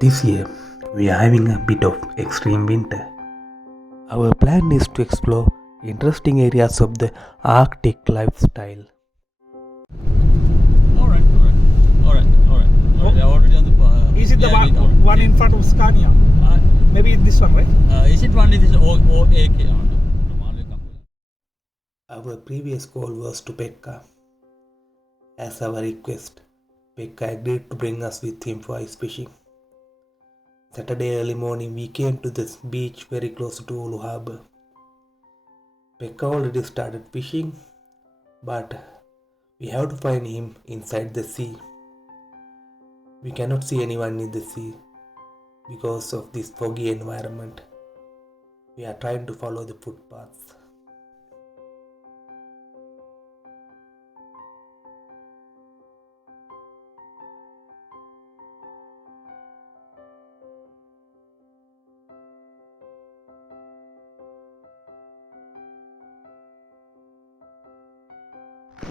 This year, we are having a bit of extreme winter. Our plan is to explore interesting areas of the Arctic lifestyle. Alright. They're already on the. Is it the one in front of Scania? Maybe this one, right? Is it one? It is AK. Our previous call was to Pekka. As our request, Pekka agreed to bring us with him for ice fishing. Saturday early morning we came to this beach very close to Oulu harbour. Pekka already started fishing, but we have to find him inside the sea. We cannot see anyone in the sea because of this foggy environment. We are trying to follow the footpaths.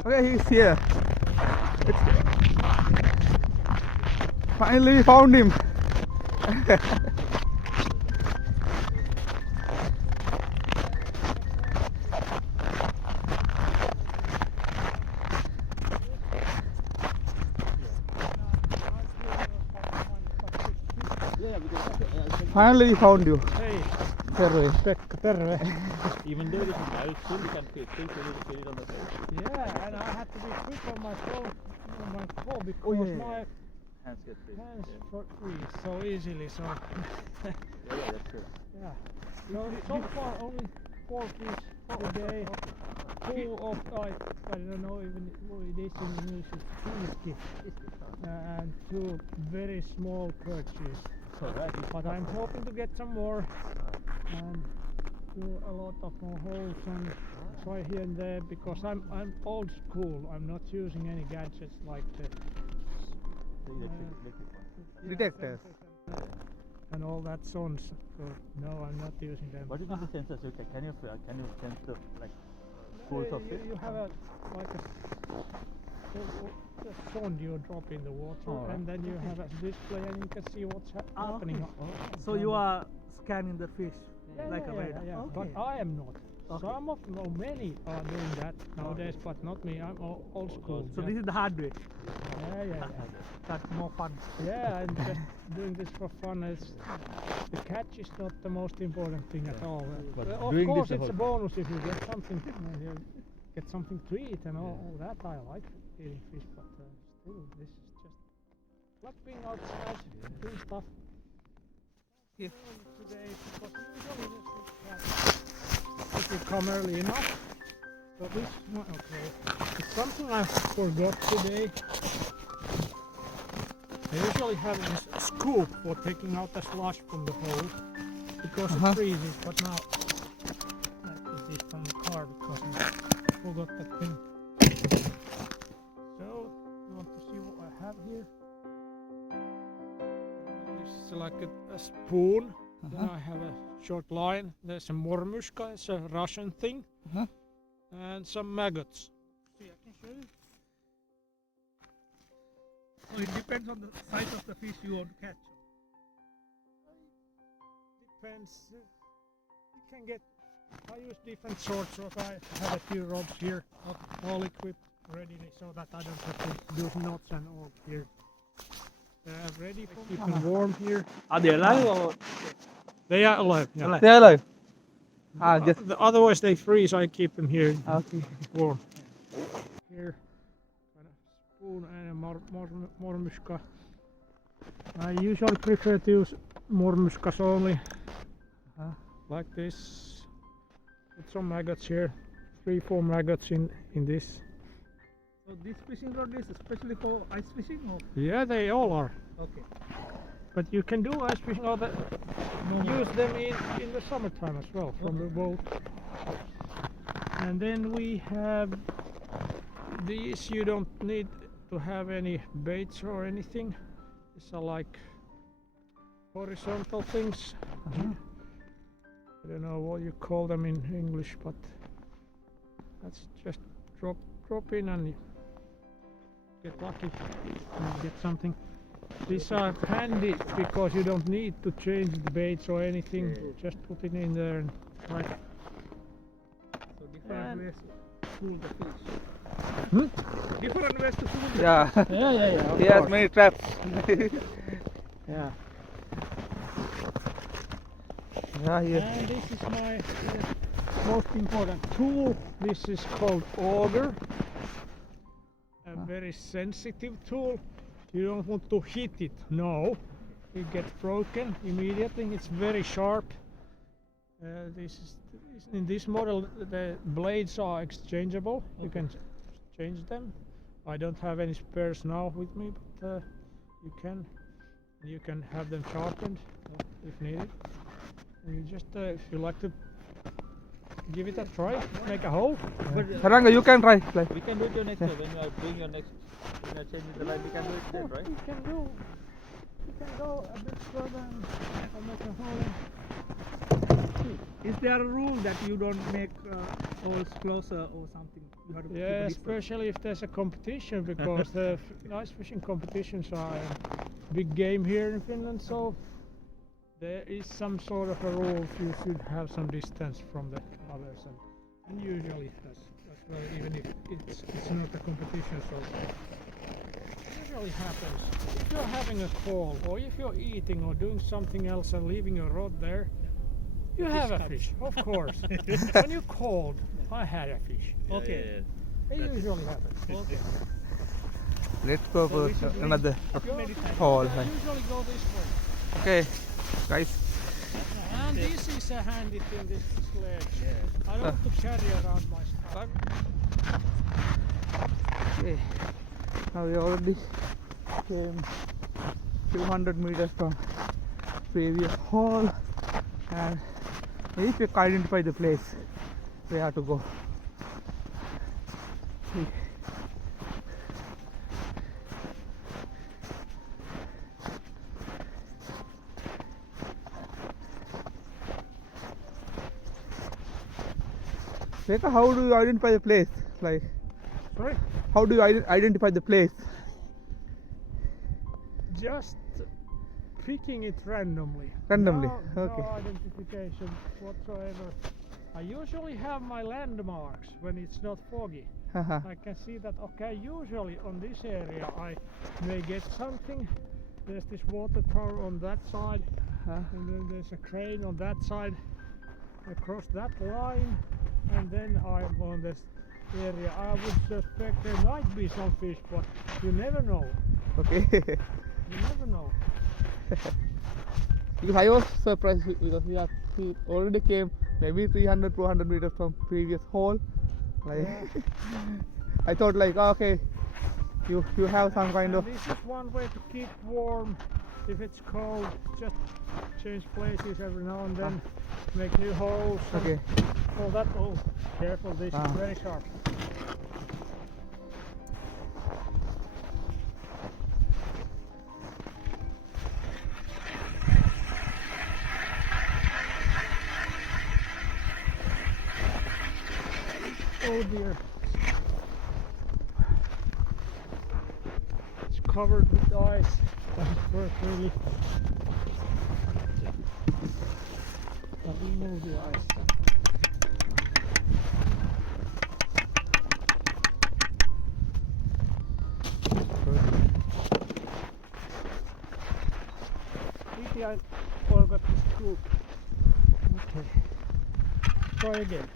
Okay, he's here. Finally we found him. Finally we found you. Hey, Terve. Pekka, terve. even though it isn't live, still you can feel it on the face. Yeah, and I had to be quick on my phone because Oh, yeah. my Hands get free. hands freeze so easily. So Yeah, that's true. yeah. So far only 4 fish a day. 2 of I don't know even what it is in English. And 2 very small perches. Alright. But I'm hoping to get some more and do a lot of more holes and try here and there because I'm old school. I'm not using any gadgets like the Detectors. and all that sons. So no, I'm not using them. What is the sensors? Can you sense the pools of fish? You have a sonde you drop in the water, and then you have a display and you can see what's happening. So you are scanning the fish like a radar. Yeah. Okay. But I am not. Okay. Some of many are doing that nowadays, but not me. I'm old school. So this is the hard way. Yeah. That's more fun. Yeah, I'm just doing this for fun. The catch is not the most important thing at all. But Of doing course, this it's a bonus if you get something. You get something to eat and all that. I like eating fish, but still, this is just like being outside, doing stuff. Yeah. Today, because usually if you come early enough. So this one, okay. It's something I forgot today. I usually have this scoop for taking out the slush from the hole because it freezes, but now I put this on the car because I forgot that thing. So, you want to see what I have here? This is like a spoon. Then I have a short line. There's a mormushka, it's a Russian thing, and some maggots. See, I can show you. So it depends on the size of the fish you want to catch. Depends. You can get. I use different sorts. So I have a few rods here, all equipped ready, so that I don't have to do knots and all here. Ready for keep them warm here. Are they alive or? They are alive. Yeah. They are alive. Otherwise they freeze. I keep them here Okay. warm. Here, kind of spoon and a mormushka. I usually prefer to use mormushkas only, like this. Put some maggots here, 3-4 maggots in this. So this fishing rod is especially for ice fishing or? Yeah, they all are. Okay. But you can do ice fishing or use them in the summertime as well from the boat. And then we have these. You don't need to have any baits or anything. These are like horizontal things. I don't know what you call them in English, but that's just drop in and you get lucky and you get something. These are handy because you don't need to change the baits or anything. Just put it in there and try. So different ways to fool the fish. Hmm? Different ways to fool the Yeah. Yeah. He has many traps. Yeah. Yeah, he And this is my most important tool. This is called auger. A very sensitive tool. You don't want to hit it. No, it gets broken immediately. It's very sharp. In this model the blades are exchangeable. You can change them. I don't have any spares now with me, but you can have them sharpened if needed. And you just if you like to give it a try, make a hole. Tharanga, you can try. Like. We can do it your next time when you are doing your next. When you are changing the line, we can do it then, right? You can go a bit further and make a hole. Is there a rule that you don't make holes closer or something? You have to keep a Yeah, distance. especially if there's a competition, because the ice fishing competitions are a big game here in Finland, so there is some sort of a rule. You should have some distance from the others, and usually that's well, even if it's not a competition, so usually happens. If you're having a call, or if you're eating or doing something else and leaving your rod there, you have a fish, of course. When you called, I had a fish. Okay. It usually happens. Okay. Let's go So for we should another many times. hole. I usually go this way. Okay, guys. And this is a handy thing, this sledge. I don't want to carry around my stuff. Okay. Now we already came 200 meters from previous hole, and if you can identify the place we have to go. Pekka, how do you identify the place? Like, Sorry? how do you identify the place? Just picking it randomly. Randomly, No, okay. No identification whatsoever. I usually have my landmarks when it's not foggy. Haha. I can see that, okay, usually on this area I may get something. There's this water tower on that side, and then there's a crane on that side. Across that line, and then I'm on this area. I would suspect there might be some fish, but you never know. Okay. You never know. Because I was surprised because we already came maybe 300-400 meters from previous hole. Like, Yeah. I thought like, okay, you have some kind And of. this is one way to keep warm. If it's cold, just change places every now and then. Make new holes. and Okay. all that. Oh, careful! This is very sharp. Oh dear. It's covered with ice. Doesn't work really. But we move the ice. Maybe I forgot this scoop. Okay. Try again.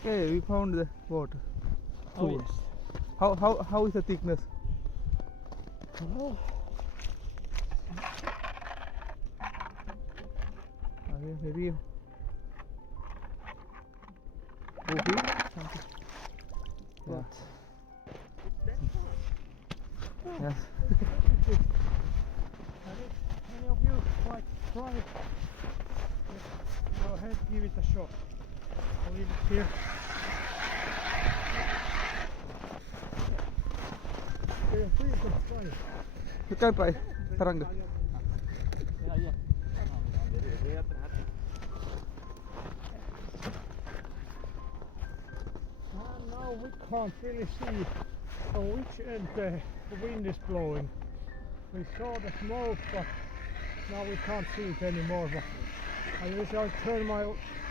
Okay, we found the water. Oh Cool. yes. How is the thickness? Well, Maybe. Okay. Something. Yeah. Yes. have any of you like try it? Just go ahead, give it a shot. I'll leave it here. Feel free to try it. You can try. They Tharanga. Yeah. Now we can't really see from which end the wind is blowing. We saw the smoke, but now we can't see it anymore. But I usually turn my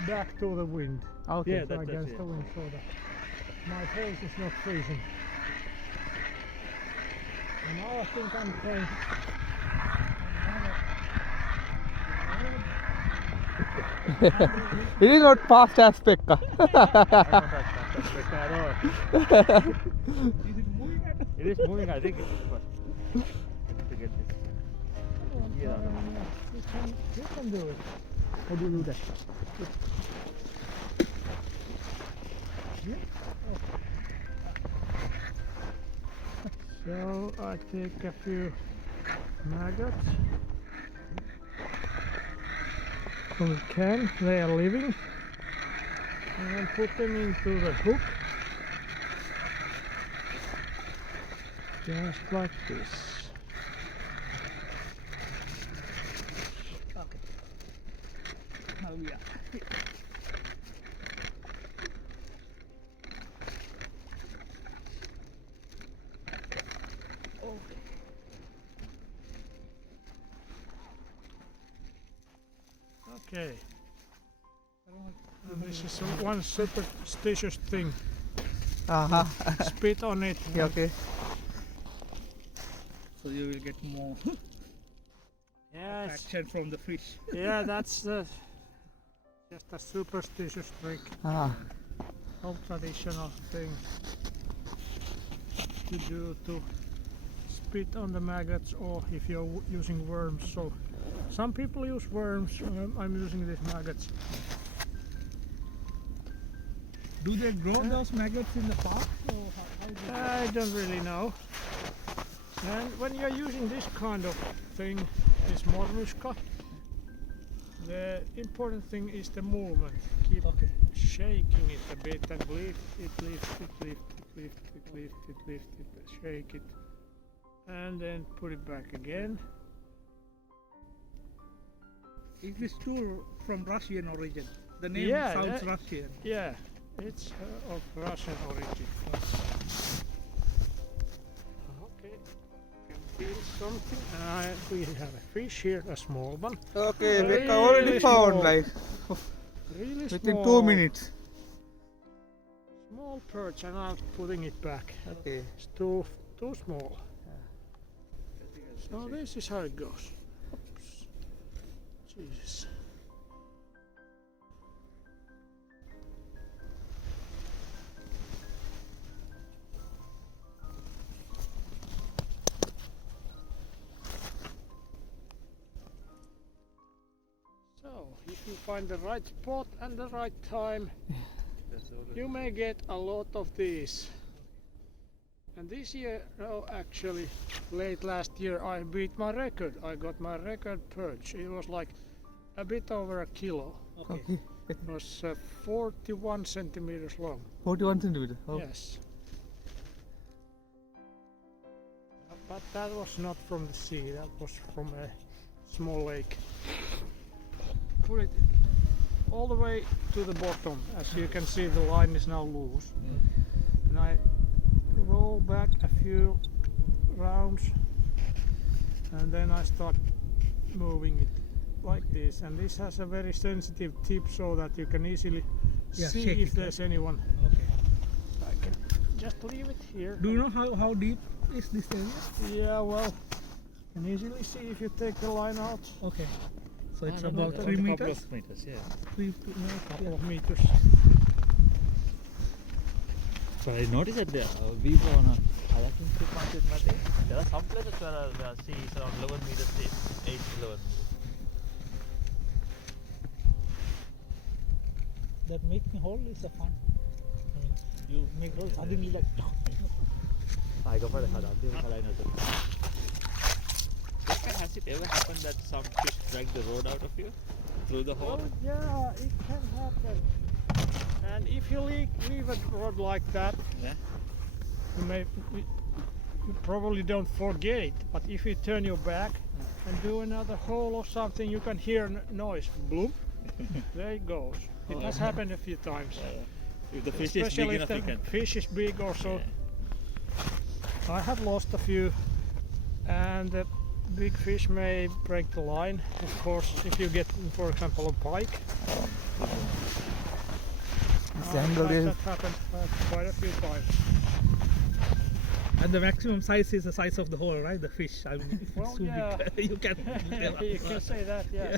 back to the wind. Okay. Yeah, So that's against it. the wind so that my face is not freezing. And now I think I'm playing. It is not fast as Pekka. It is moving, I think. But I need to get this gear out of it. You can do it. How do you do that? So I take a few maggots from the can they are living and put them into the hook just like this. Okay. Now we are. Okay. And this is one superstitious thing. Spit on it. Yeah, okay. So you will get more Yes. action from the fish. Yeah, that's just a superstitious trick. Old traditional thing to do to spit on the maggots, or if you're using worms. So some people use worms. I'm using these maggots. Do they grow those maggots in the park? Or how do they? I don't really know. And when you're using this kind of thing, this mornuska, the important thing is the movement. Keep Okay. shaking it a bit and lift it, shake it, and then put it back again. Is this tool from Russian origin? The name Yeah, sounds that- Russian. Yeah, it's of Russian origin. Okay, can feel something. We have a fish here, a small one. Okay, Really Pekka already found small. like Really within small. 2 minutes. Small perch, and I'm putting it back. Okay. It's too small. So this is how it goes. Oops. Jesus. So, if you find the right spot and the right time, you may get a lot of these. And this year, no, actually, late last year, I beat my record. I got my record perch. It was like a bit over a kilo. Okay. It was 41 centimeters long. 41 centimeters. Oh. Yes. But that was not from the sea. That was from a small lake. Put it all the way to the bottom. As you can see, the line is now loose. And I roll back a few rounds, and then I start moving it like this. And this has a very sensitive tip so that you can easily see shake if it, there's anyone. Okay. I can just leave it here. Do you know how deep is this area? Yeah, well, you can easily see if you take the line out. Okay. So it's And about another 3 Couple meters? of meters, yeah. 3 to Couple of meters. So I noticed that we were on a kayaking trip once with Mate. There are some places where the sea is around 11 meters deep, 8 to 11 meters. That making hole is a fun. I mean, you make hole suddenly like. I go for the Has it ever happened that some fish drag the road out of you through the hole? Well, yeah, it can happen. And if you leave a rod like that, Yeah. you probably don't forget it, but if you turn your back and do another hole or something, you can hear noise. Bloop. There it goes. It has happened a few times. If the fish is Especially big if enough, the you can. fish is big or so. I have lost a few, and the big fish may break the line. Of course, if you get, for example, a pike. That happened quite a few times. And the maximum size is the size of the hole, right? The fish. I mean, if Well, it's too yeah. big, you can. You can say that, yeah.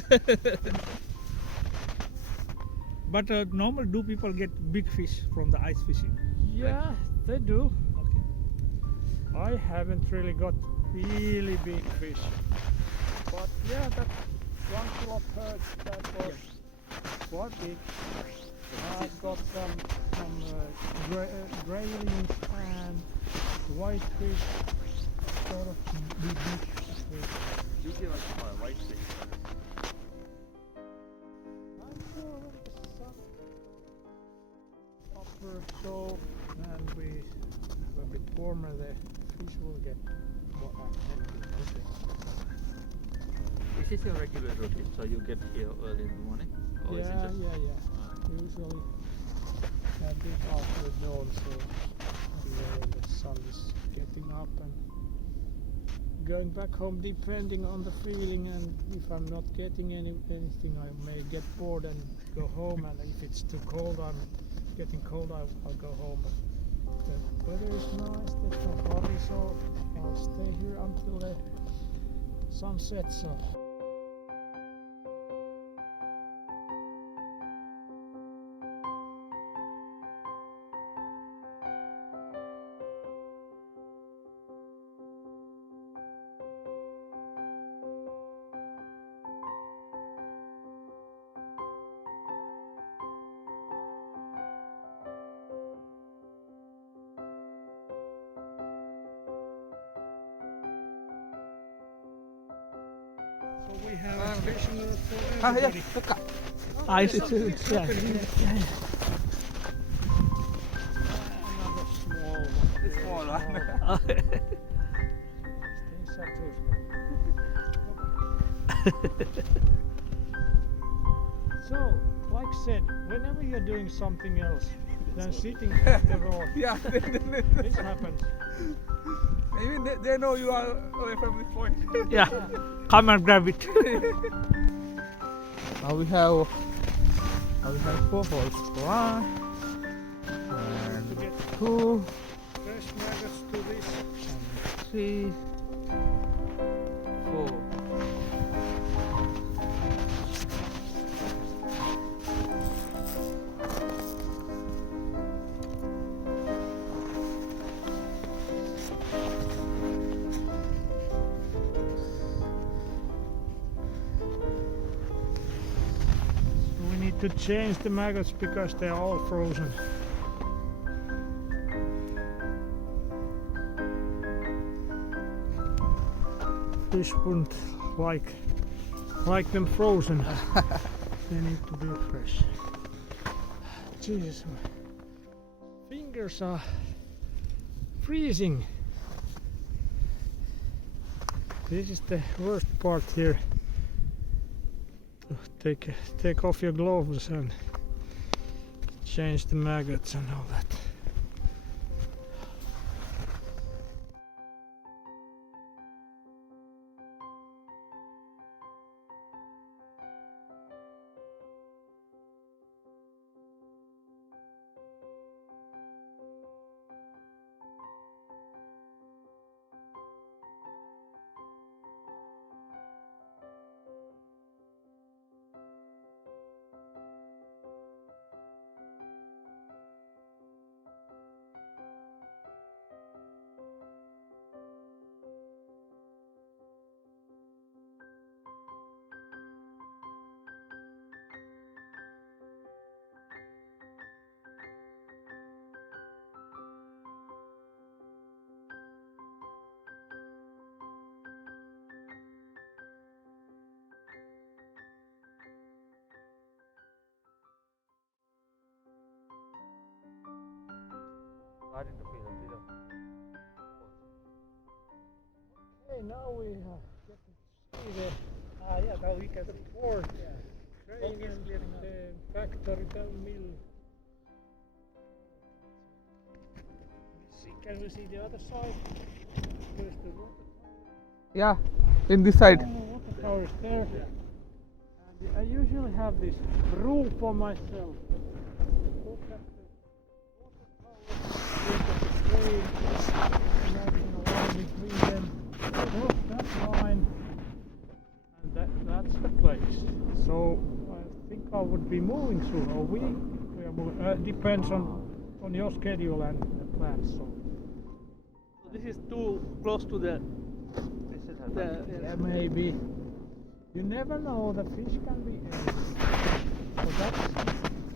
But normal, do people get big fish from the ice fishing? Yeah, they do. Okay. I haven't really got really big fish, but yeah, that 1 kilo perch, that was quite big. I've got some graylings and whitefish, sort of big fish. You get like white fish. I'm sure when the sun upper so and we have a bit warmer, the fish will get more active. Is this your regular routine? So you get here early in the morning? Or is it Yeah, just... usually a bit after dawn, so when the sun is getting up and going back home, depending on the feeling, and if I'm not getting anything, I may get bored and go home, and if it's too cold, I'm getting cold, I'll go home. But the weather is nice, there's no hurry, so I'll stay here until the sun sets. So we have a fishing rod for everybody. Ice. There's something open here. Another small one. This small one. Things are too small. So, like I said, whenever you're doing something else than sitting at the rod, Yeah, this happens. even they know you are away from this point. Yeah. Come and grab it. Now we have 4 holes. 1 To and get 2 fresh maggots to this. 3 4. We need to change the maggots because they are all frozen. Fish wouldn't like them frozen. They need to be fresh. Jesus, my fingers are freezing. This is the worst part here. Take off your gloves and change the maggots and all that. Starting to feel a bit of cold. Okay, now we have get to see the Now we can see. port, Fog train is and clearing up. the factory, the mill. Can we see the other side? Where's the water tower? Yeah, in this side. Water tower is there. And I usually have this rule for myself. Look at the water tower, look at the train, imagine a line between them, cross that line, and that's the place. So I think I would be moving soon, or we are moving. Depends on your schedule and the plans. So This is too close to the. yeah, maybe. You never know, the fish can be anything. So that's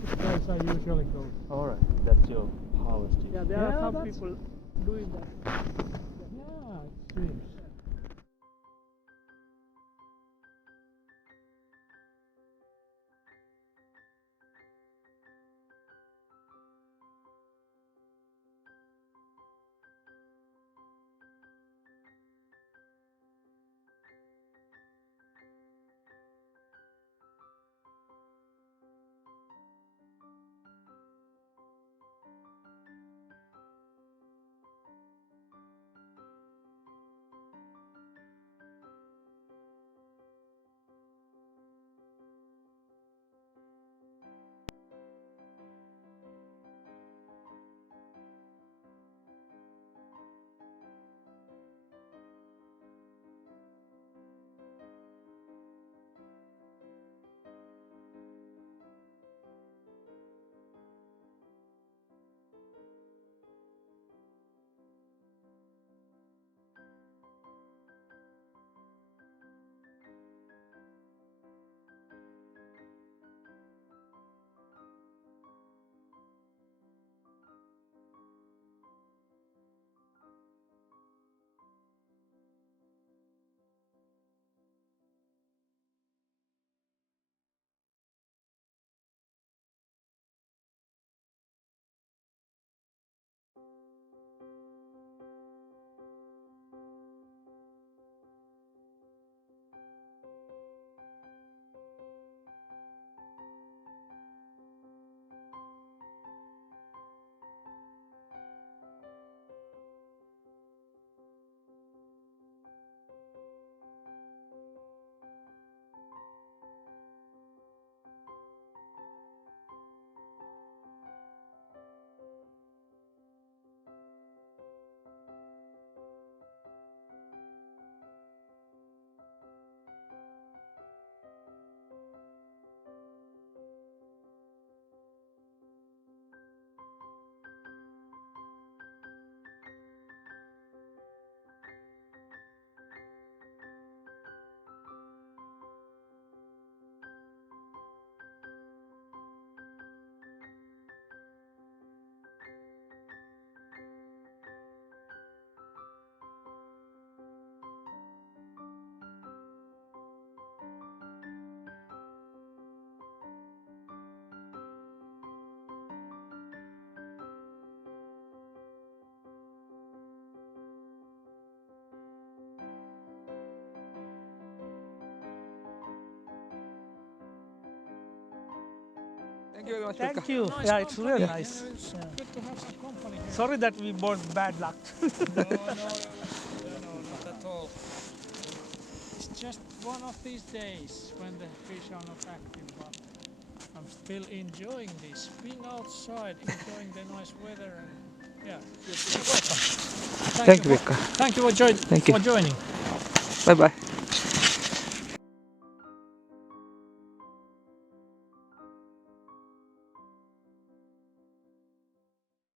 the place I usually go. Alright, that's your harvesting. Yeah, there Yeah, are some that's- people doing that. Yeah, it seems. Thank you very much, Thank Pekka. you. Yeah, it's really nice. Yeah. Good to have some company here. Sorry that we brought bad luck. No, not at all. It's just one of these days when the fish are not active, but I'm still enjoying this. Being outside, enjoying the nice weather, and yeah, you're welcome. Thank you, Pekka. Thank you for Thank you. joining. Bye bye.